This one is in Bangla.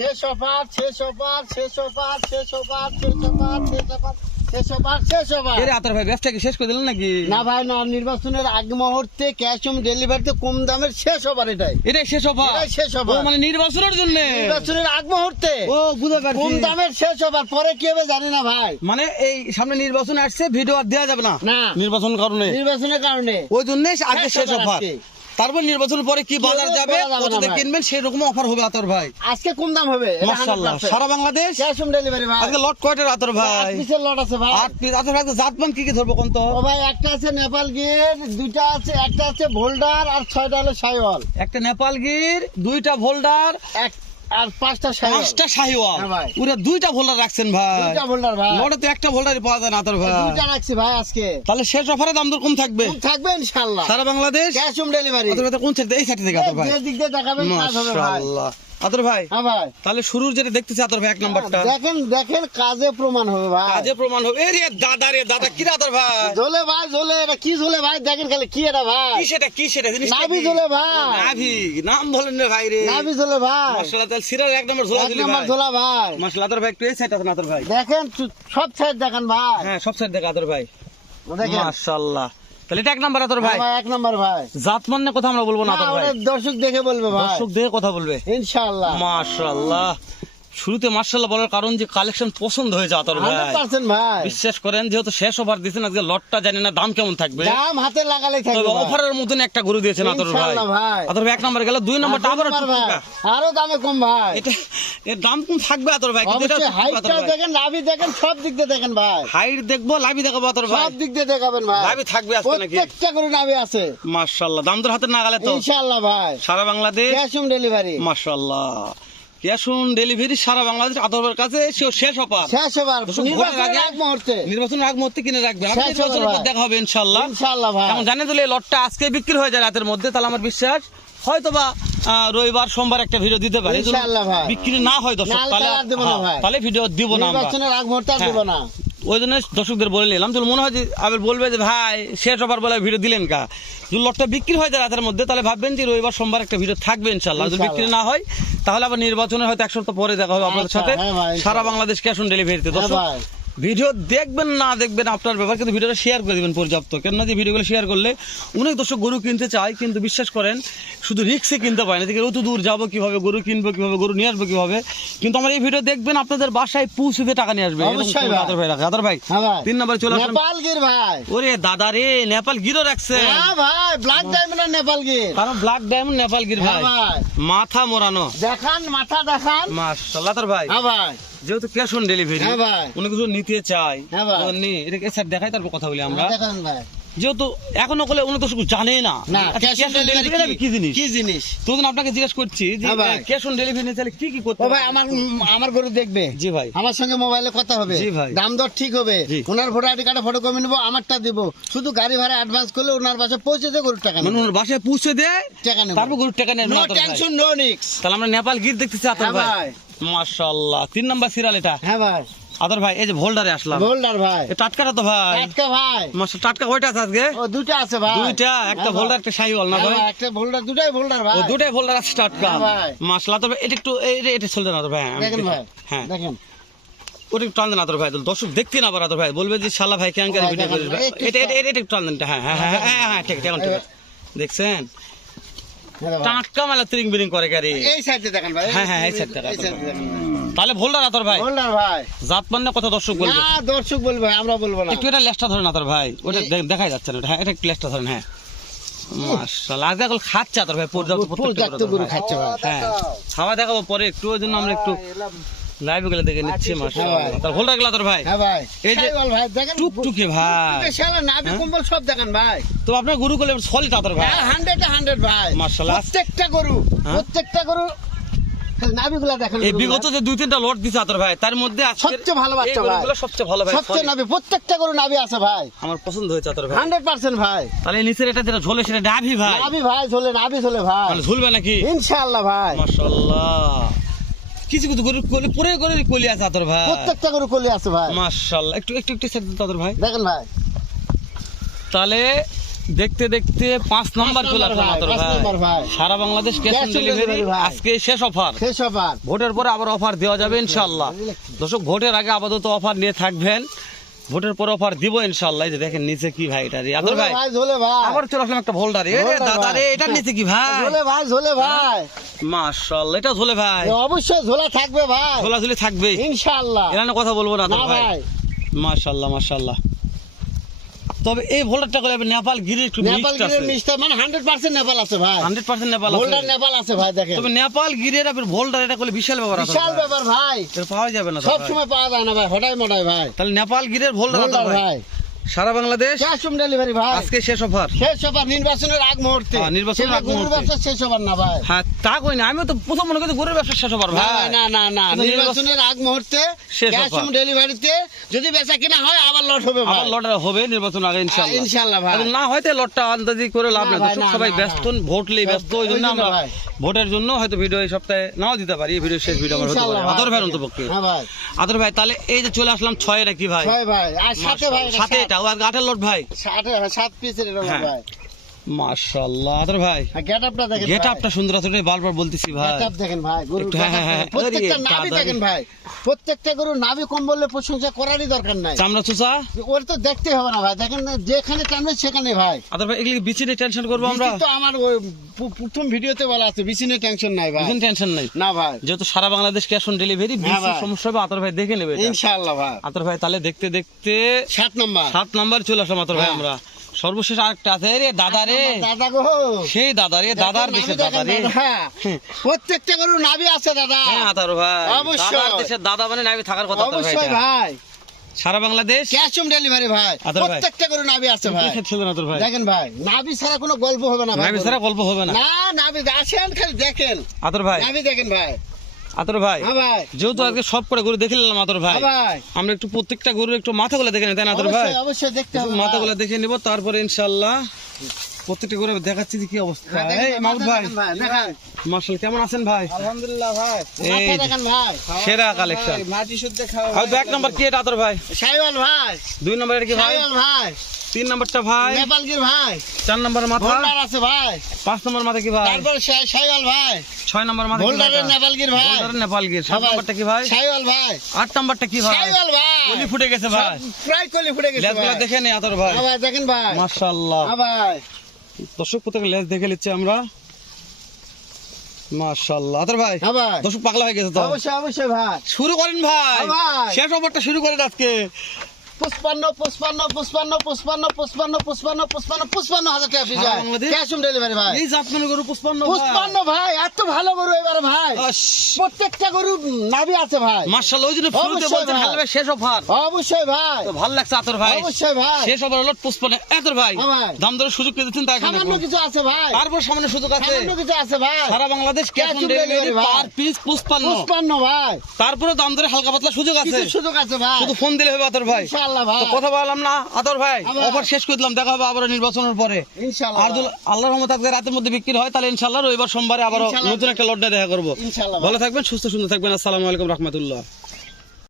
শেষ অফার, শেষ অফার, শেষ অফার, শেষ অফার, শেষ অফার, শেষ অফার, শেষ অফার, শেষ অফার। এরে আতর ভাই ব্যবসা কি শেষ করে দিলেন নাকি? না ভাই না, নির্বাচনের আগ মুহূর্তে ক্যাশ অন ডেলিভারিতে কম দামের শেষ অফার এটাই। এটাই শেষ অফার? এটাই শেষ ও অফার। মানে নির্বাচনের জন্য? নির্বাচনের আগ মুহূর্তে ও বুঝতে কম পারছি। দামের শেষ অফার, পরে কি হবে জানি না ভাই। মানে এই সামনে নির্বাচন আসছে, ভিডিও আর দেওয়া যাবে না না। নির্বাচন কারণে, নির্বাচনের কারণে ওই জন্য আগে শেষ শেষ অফার। আজকে। তারপর নির্বাচনের পরে কি বাজার কি যাবে, বলা যাবে কত না দিয়ে ভাই। কিনবেন সেই রকম অফার হবে আতর ভাই। আজকে কম দাম হবে, মাশাআল্লাহ। সারা বাংলাদেশ ক্যাশ অন ডেলিভারি ভাই। আজকে লট কয়টার আতর ভাই? 8 পিসের লট আছে ভাই। 8 পিস আতর ভাই। জাতমান কি কি ধরবো কোন তো? ও ভাই একটা আছে নেপাল গির, দুইটা আছে, একটা আছে ভোল্ডার আর 6টা হলো শাইওয়াল। একটা নেপাল গির, 2টা ভোল্ডার, এক আর 5টা শাইওয়াল। 5টা শাহিওয়াল। হ্যাঁ ভাই। ওরা 2টা ভোল্ডার রাখছেন ভাই। 2টা ভোল্ডার ভাই। লটে তো একটা ভোল্ডারই পাওয়া যায় না আতর ভাই। 2টা রাখছি ভাই আজকে। তাহলে শেষ অফারে দাম দর কম থাকবে কম থাকবে ইনশাআল্লাহ। সারা বাংলাদেশ ক্যাশ অন ডেলিভারি। আতর ভাই কোন সাইড? এই সাইড থেকে আতর ভাই। যে দিক দিয়ে দেখাবেন কাজ হবে ভাই। মাশাআল্লাহ আতর ভাই। হ্যাঁ ভাই। তাহলে শুরুর যেটা দেখতেছি আতর ভাই 1 নাম্বারটা দেখেন দেখেন কাজে প্রমাণ হবে ভাই। কাজে প্রমাণ হবে। এরে দাদা রে দাদা, কি রে আতর ভাই? ঝোলে ভাই ঝোলে, এটা কি ঝোলে ভাই? দেখেন খালি কি এটা ভাই? কি সেটা জিনিসটা? নাভি কি? ঝোলে ভাই। নাভি নাম বলেন রে ভাই রে। নাভি ঝোলে ভাই। মাশাআল্লাহ। তাহলে সিরার 1 নম্বর ঝোলা 1 দিলি নাম্বার ভাই। ঝোলা ভাই। মাশাআল্লাহ আতর ভাই একটু এই সাইড আছে না আতর ভাই? দেখেন সব সাইড দেখেন ভাই। হ্যাঁ সব সাইড দেখা আতর ভাই। দেখেন মাশাআল্লাহ। তাহলে এটা 1 নাম্বার আতর ভাই। হ্যাঁ ভাই 1 নাম্বার ভাই। জাত মানে কথা আমরা বলবো না না, আতর ভাই, ওটা দর্শক দেখে বলবে ভাই দর্শক দেখে কথা বলবে ইনশাআল্লাহ। মাশাআল্লাহ। শুরুতে মাশাআল্লাহ বলার কারণ যে কালেকশন পছন্দ হয়েছে আতর ভাই। 100% ভাই। বিশ্বাস করেন যেহেতু শেষ অফার দিয়েছেন, আজকে লটটা জানি না দাম কেমন থাকবে, দাম হাতে লাগালেই থাকবে তবে ভাই। অফারের মতন একটা গরু দিয়েছেন আতর ভাই। ইনশাআল্লাহ ভাই। আতর ভাই 1 নাম্বার গেল, 2 নাম্বারটা আবার নাম্বার ভাই। টুকটুকা। আরো দামে কম ভাই। এটা এর দাম কম থাকবে আতর ভাই, কিন্তু এটা অবশ্যই টুকটুকা আতর হাইটটাও ভাই। দেখেন, লাভি দেখেন, সব দিক দিয়ে দেখেন ভাই। হাইট দেখবো, লাভি দেখাবো আতর ভাই। সব দিক দিয়ে দেখাবেন ভাই। লাভি থাকবে আজকে নাকি? প্রত্যেকটা করে লাভি আছে মাশাআল্লাহ। দাম দর হাতে না গেলে তো ইনশাআল্লাহ ভাই। সারা বাংলাদেশ ক্যাশ অন ডেলিভারি। মাশাআল্লাহ। ক্যাশ অন ডেলিভারি সারা বাংলাদেশ আতরের কাছে শেষ অফার। শেষ হবার নির্বাচনের আগ মুহূর্তে। নির্বাচনের আগ মুহূর্তে কিনে রাখবেন, শেষ নির্বাচনের হবে পর ভাই। দেখা হবে ইনশাআল্লাহ। ইনশাআল্লাহ ভাই। এখন জানেন তো এই লটটা আজকে বিক্রি হয়ে যায় রাতের মধ্যে, তাহলে আমার বিশ্বাস হয়তোবা রবিবার সোমবার একটা ভিডিও দিতে পারি। ইনশাআল্লাহ ভাই। বিক্রি না হয় দর্শক না, তাহলে আর দেব না ভাই। তাহলে ভিডিও দিব না আমরা। নির্বাচনের আগ মুহূর্তে আর হ্যাঁ। দেব না। ওই জন্য দর্শকদের বলে নিলাম, তো মনে হয় যে আবার বলবে যে ভাই শেষ অফার বলে ভিডিও দিলেন কা। যদি লটটা বিক্রি হয় যায় রাতের মধ্যে, তাহলে ভাববেন যে রবিবার সোমবার একটা ভিডিও থাকবে ইনশাআল্লাহ। যদি বিক্রি না হয় তাহলে আবার নির্বাচনের হয়তো 1 সপ্তাহ পরে দেখা হবে আপনাদের আচ্ছা, সাথে হ্যাঁ ভাই, সারা বাংলাদেশ ক্যাশ অন ডেলিভারিতে। হ্যাঁ দর্শক ভাই। ভিডিও দেখবেন না দেখবেন আপনার ব্যাপার, কিন্তু ভিডিওটা শেয়ার করে দিবেন পর্যাপ্ত। কেননা যে ভিডিওগুলো শেয়ার করলে অনেক দর্শক গরু কিনতে চায়, কিন্তু বিশ্বাস করেন শুধু রিক্সে কিনতে পায় না, এদিকে অত দূর যাবো কিভাবে, গরু কিনবো কিভাবে, গরু নিয়ে আসবো কিভাবে। কিন্তু আমার এই ভিডিও দেখবেন আপনাদের বাসায় পৌঁছে দিয়ে টাকা নিয়ে আসবে। অবশ্যই ভাই। আতর ভাই রাখে। আতর ভাই হ্যাঁ ভাই। 3 নম্বরে চলে আসেন। নেপাল গির ভাই। ওরে দাদা রে, নেপাল গিরও রাখছে। হ্যাঁ ভাই, ব্ল্যাক ডায়মন্ড আর নেপাল গির। কারণ ব্ল্যাক ডায়মন্ড নেপাল গির হ্যাঁ ভাই, ভাই। মাথা মোড়ানো। দেখান মাথা দেখান। মাশাআল্লাহ আতর ভাই। হ্যাঁ ভাই। যেহেতু ক্যাশ অন ডেলিভারি, হ্যাঁ ভাই। উনি কিছু নিতে চাই, হ্যাঁ ভাই। এটাকে স্যার দেখাই তারপর কথা বলি আমরা। দেখান ভাই। যেহেতু এখনো বলে উনি তো শুধু জানে না না, আচ্ছা, ক্যাশ অন ডেলিভারি কি জিনিস। কি জিনিস? তো আপনাকে জিজ্ঞেস করছি যে হ্যাঁ ভাই। ক্যাশ অন ডেলিভারি নিতে চাইলে কি কি করতে ও হবে? ভাই, আমার গরু দেখবে। জি ভাই। আমার সঙ্গে মোবাইলে কথা হবে। জি ভাই। দাম দর ঠিক হবে। জি। ওনার ভোটার আইডি কার্ডে ফটো কপি নেবো, আমারটা দিব। শুধু গাড়ি ভাড়া অ্যাডভান্স করলে ওনার বাসায় পৌঁছে দিয়ে গরুর টাকা মানে নেবো। ওনার বাসায় পৌঁছে দেয়, টাকা নেবো। তারপর গরুর টাকা নেন। No tension, no nix. তাহলে আমরা নেপাল গির দেখতেছি আতর হ্যাঁ ভাই। ভাই। মাশাআল্লাহ। 3 নাম্বার সিরিয়াল এটা হ্যাঁ ভাই। আতর ভাই। এই যে ভোল্ডারে আসলাম, ভোল্ডার ভাই। এ টাটকাটা তো ভাই। টাটকা ভাই। মাশাআল্লাহ। টাটকা কয়টা আছে আজকে? ও দুটো আছে ভাই। দুইটা, একটা হ্যাঁ ভোল্ডার ভাই। একটা শাহিওয়াল না হ্যাঁ ভাই? ভাই, একটা ভোল্ডার, দুটাই ভোল্ডার ভাই। ও দুটাই ভোল্ডার আছে টাটকা। হ্যাঁ ভাই। মাশাআল্লাহ। তবে এটা একটু এটা চলতে না আতর ভাই। দেখেন ভাই। হ্যাঁ দেখেন। ওটা একটু টান দেন আতর ভাই, দর্শক দেখতে না পারে আতর ভাই, বলবে যে শালা ভাই ক্যাঙ্কারি ভাই, ভিডিও দেখেন, করিস ভাই। একটু এটা এটা এটা একটু টান দেন। হ্যাঁ হ্যাঁ হ্যাঁ হ্যাঁ হ্যাঁ ঠিক ঠিক ঠিক। দেখছেন হ্যাঁ ভাই। টাটকা মেলা ত্রিং বিরিং করে গাড়ি। এই সাইডে দেখেন ভাই। হ্যাঁ, হ্যাঁ, এই সাইডটা এই সাইডে দেখেন ভাই। তাহলে ভোল্ডার আতর ভাই। ভোল্ডার ভাই। জাত মানে কথা দর্শক বলবে। না, দর্শক বলবে, আমরা বলবো না। একটু এটা লেসটা ধরেন আতর ভাই, ওটা দেখাই যাচ্ছে না। হ্যাঁ এটা একটু লেসটা ধরেন। হ্যাঁ মাশাআল্লাহ। আজকে এখন খাচ্ছে আতর ভাই পর্যাপ্ত পর্যাপ্ত গরু খাচ্ছে ভাই। হ্যাঁ খাওয়া দেখাবো পরে একটু, ওই জন্য আমরা একটু লাইভ গুলো দেখে নিচ্ছি। মাশাআল্লাহ। তাহলে ভোল্ডার গেল আতর ভাই। হ্যাঁ ভাই। এই যে শাইওয়াল ভাই দেখেন, টুকটুকে ভাই। শালা নাভি কম্বল সব দেখেন ভাই। তো আপনার গরু করলে সলিড আতর ভাই। 100 ভাই। মাশাআল্লাহ। প্রত্যেকটা গরু, হ্যাঁ? প্রত্যেকটা গরু নাভিগুলা দেখেন। এই বিগত যে 2-3টা লট দিছে আতর ভাই, তার মধ্যে আজকের সবচেয়ে ভালো বাচ্চা এই ভাই। গরুগুলো সবচেয়ে ভালো ভাই। সবচেয়ে নাভি, প্রত্যেকটা গরু নাভি আছে ভাই। আমার পছন্দ হয়েছে আতর ভাই। 100% ভাই। তাহলে নিচের এটা যেটা ঝোলে সেটা ডাভি ভাই, নাভি ভাই ঝোলে, নাভি ঝোলে ভাই। মানে ঝুলবে নাকি? ইনশাআল্লাহ ভাই। মাশাআল্লাহ। কিছু কিছু গরু কলি পুরো গরু কলি আছে আতর ভাই। প্রত্যেকটা গরু কলি আছে ভাই। মাশাআল্লাহ। একটু একটু একটু সাইড আতর ভাই। দেখেন ভাই। তাহলে দেখতে দেখতে 5 নাম্বার চলে আসলাম ভাই, আতর 5 ভাই। নাম্বার ভাই। সারা Bangladesh cash on Cash on delivery delivery ভাই। আজকে শেষ অফার। শেষ অফার। ভোটের পরে আবার অফার দেওয়া যাবে ইনশাআল্লাহ। দর্শক ভোটের আগে আপাতত অফার নিয়ে থাকবেন, ভোটের পরে অফার দিব ইনশাআল্লাহ। এই যে দেখেন নিচে কি ভাই এটা রে আতর ভাই, ঝোলে ভাই। আবার চলে আসলাম একটা ভোল্ডার। এ রে ভোল্ডার দাদা রে ভাই। এটার নিচে কি ভাই? ঝোলে ভাই, ঝোলে ভাই। মাশাআল্লাহ এটা ঝোলে ভাই, অবশ্যই ঝোলা থাকবে ভাই। ঝোলাঝুলি থাকবে, ইনশাআল্লাহ। এরা না কথা বলবো না না আতর ভাই। ভাই। মাশাআল্লাহ মাশাআল্লাহ। তবে এই ভোল্ডারটা করে নেপাল গিরি একটু নেপাল মিক্সড গিরের আছে, মিষ্টি মানে 100% নেপাল আছে ভাই। 100% নেপাল ভোল্ডার আছে। নেপাল আছে ভাই, দেখেন। তবে নেপাল গিরের আর ভোল্ডার এটা করলে বিশাল ব্যাপার আছে বিশাল ব্যাপার ভাই। এটা পাওয়া যাবে না তো সব ভাই। সময় পাওয়া যায় না ভাই, হঠাৎ মটাই ভাই। তাহলে নেপাল গিরের ভোল্ডার ভোল্ডার ভাই ভাই। সারা বাংলাদেশ ক্যাশ অন ডেলিভারি ভাই। আজকে শেষ অফার। শেষ অফার নির্বাচনের আগ মুহূর্তে। হ্যাঁ, নির্বাচনের আগ সেটা গরুর মুহূর্তে। ব্যবসা শেষ অফার না ভাই। হ্যাঁ তা কই না, আমি তো প্রথম মনে করি গরুর ব্যবসা শেষ অফার ভাই। না না না, কিন্তু নির্বাচনের আগ মুহূর্তে শেষ ক্যাশ offer। অন ডেলিভারিতে যদি বেচা কিনা হয় আবার লট হবে ভাই। আবার লটার হবে নির্বাচন আগে ইনশাআল্লাহ। ইনশাআল্লাহ ভাই। আর না হয়তো লটটা আন্দাজি করে লাভ না নেই, ভাই, দর্শক না, সবাই না, ব্যস্ত, না। ভোট নিয়ে ব্যস্ত, ওই জন্য ওই জন্য আমরা ভাই। ভোটের জন্য হয়তো ভিডিও এই সপ্তাহে নাও দিতে পারি, এই ভিডিও শেষ ভিডিও আমার হতে পারে ইনশাআল্লাহ ভাই। আদর ভাই অন্তপক্ষে। হ্যাঁ ভাই। আদর ভাই তাহলে এই যে চলে আসলাম 6 এটা কি ভাই? ছয় ভাই। আর সাথে ভাই এটা সাথে সাত। এটা ও আর 8 লট ভাই। 7 পিসের এরকম হ্যাঁ। ভাই। মাশাআল্লাহ আদর ভাই গেট আপটা দেখেন। গেট আপটা সুন্দর আছে, ওটাই বারবার বলতেছি ভাই। গেট আপ দেখেন ভাই। গরুর একটু হ্যাঁ, get up হ্যাঁ, দেখেন। প্রত্যেকটা আরে নাভি দাদা দেখেন রে। ভাই। প্রত্যেকটা গরু নাভি কম বললে প্রশংসা করারই দরকার নাই। চামড়া চুষা ওর তো দেখতে হবে না ভাই, দেখেন না, যেখানে টানবে সেখানে ভাই। আদর ভাই এগুলি বিচিনে টেনশন করবো আমরা? বিচি তো আমার ওই প্রথম ভিডিওতে বলা আছে, বিচি নিয়ে টেনশন নাই ভাই। কোনো টেনশন নাই, না ভাই। যেহেতু সারা বাংলাদেশ ক্যাশ অন ডেলিভারি, হ্যাঁ ভাই। সমস্যা হবে আতর ভাই দেখে নেবে এটা। ইনশাআল্লাহ ভাই। আতর ভাই তাহলে দেখতে দেখতে 7 নাম্বার। 7 নাম্বার চলে আসলাম আতর ভাই হ্যাঁ। আমরা। সর্বশেষ আরেকটা আছে রে দাদা রে, দাদা গো। সেই দাদা রে, দাদার দেশের দাদা রে। হ্যাঁ। প্রত্যেকটা গরু নাভি আছে দাদা। হ্যাঁ আতর ভাই অবশ্যই। দাদার দেশের দাদা মানে নাভি থাকার কথা আতর ভাই অবশ্যই এটা। ভাই। সারা বাংলাদেশ ক্যাশ অন ডেলিভারি ভাই। আদর ভাই। প্রত্যেকটা গরু নাভি আছে ভাই। ছিল না আতর ভাই, দেখেন ভাই, নাভি ছাড়া কোনো গল্প হবে না ভাই। নাভি ছাড়া গল্প হবে না। না, নাভি আসেন খালি দেখেন। আতর ভাই, নাভি দেখেন ভাই। আতর ভাই হ্যাঁ ভাই। যেহেতু আজকে সব করে গরু দেখে নিলাম আতর ভাই, হ্যাঁ ভাই। আমরা একটু প্রত্যেকটা গরুর একটু মাথাগুলো দেখে নিই তাই না আতর ভাই? অবশ্যই অবশ্যই দেখতে হবে। মাথাগুলো দেখে নিব, তারপরে ইনশাআল্লাহ প্রত্যেকটা গরু দেখাচ্ছি যে কি অবস্থা। এই মাহমুদ ভাই, দেখেন। মার্শাল কেমন আছেন ভাই? আলহামদুলিল্লাহ ভাই। এই মাথা দেখেন ভাই। সেরা কালেকশন। মাটি শুদ্ধ খাওয়া। আর 1 নাম্বার কি এটা আতর ভাই? শাইওয়াল ভাই। 2 নাম্বার এটা কি ভাই? শাইওয়াল ভাই। 3 নাম্বারটা ভাই? নেপালগির ভাই। 4 নাম্বার মাথা? ভোল্ডার আছে ভাই। 5 নাম্বার মাথা কি ভাই? তারপর শাইওয়াল ভাই। 6 নাম্বার মাথা কি ভাই? ভোল্ডারের নেপালগির ভাই। ভোল্ডারের নেপালগির। 7 হ্যাঁ ভাই। নাম্বারটা কি ভাই? শাইওয়াল ভাই। 8 নাম্বারটা কি ভাই? শাইওয়াল ভাই। কলি ফুটে গেছে ভাই, প্রায় কলি ফুটে গেছে লেজগুলো ভাই। দেখে নে আতর ভাই। হ্যাঁ ভাই, দেখেন ভাই। মাশাআল্লাহ হ্যাঁ ভাই। দর্শক প্রত্যেক লেজ দেখে নিচ্ছি আমরা। মাশাআল্লাহ আতর ভাই হ্যাঁ ভাই। দর্শক পাগলা হয়ে গেছে তো। অবশ্যই অবশ্যই ভাই। শুরু করেন ভাই, হ্যাঁ ভাই। শেষ ওভারটা শুরু করেন আজকে। 55 হাজার টাকা পিস সারা ভাই। বাংলাদেশ? ক্যাশ অন ডেলিভারি ভাই। এই জাতমানের গরু 55 ভাই। 55 ভাই, এত ভালো গরু এবারে ভাই। প্রত্যেকটা গরু নাভি আছে ভাই। মাশাআল্লাহ ওই জন্য শুরুতে অবশ্যই বলছেন ভাই। হালবে শেষ অফার। অবশ্যই ভাই। তো ভালো লাগছে আতর ভাই, অবশ্যই ভাই। শেষ ওভার হলো 55 আতর ভাই। হ্যাঁ ভাই। দাম দরের সুযোগ পেয়ে দিচ্ছেন তাই এখানে সামান্য কিছু আছে ভাই। তারপর সামনে সুযোগ আছে। সামান্য কিছু আছে ভাই। সারা বাংলাদেশ ক্যাশ অন ডেলিভারি ভাই। Per piece 55। 55 ভাই। তারপরে দাম দরে হালকা পাতলা সুযোগ আছে, কিছু সুযোগ আছে ভাই। শুধু ফোন দিলে হবে আতর ভাই। ইনশাআল্লাহ ভাই। তো কথা বললাম না আতর ভাই, আবার। অফার শেষ করে দিলাম, দেখা হবে আবার নির্বাচনের পরে। ইনশাআল্লাহ আর যদি আল্লাহর রহমতে আজকে রাতের মধ্যে বিক্রি হয় তাহলে ইনশাআল্লাহ রবিবার সোমবারে আবার ইনশাআল্লাহ। নতুন একটা লট নিয়ে দেখা করবো। ইনশাআল্লাহ ভাই। ভালো থাকবেন, সুস্থ সুন্দর থাকবেন। আসসালামু আলাইকুম রহমতুল্লাহ।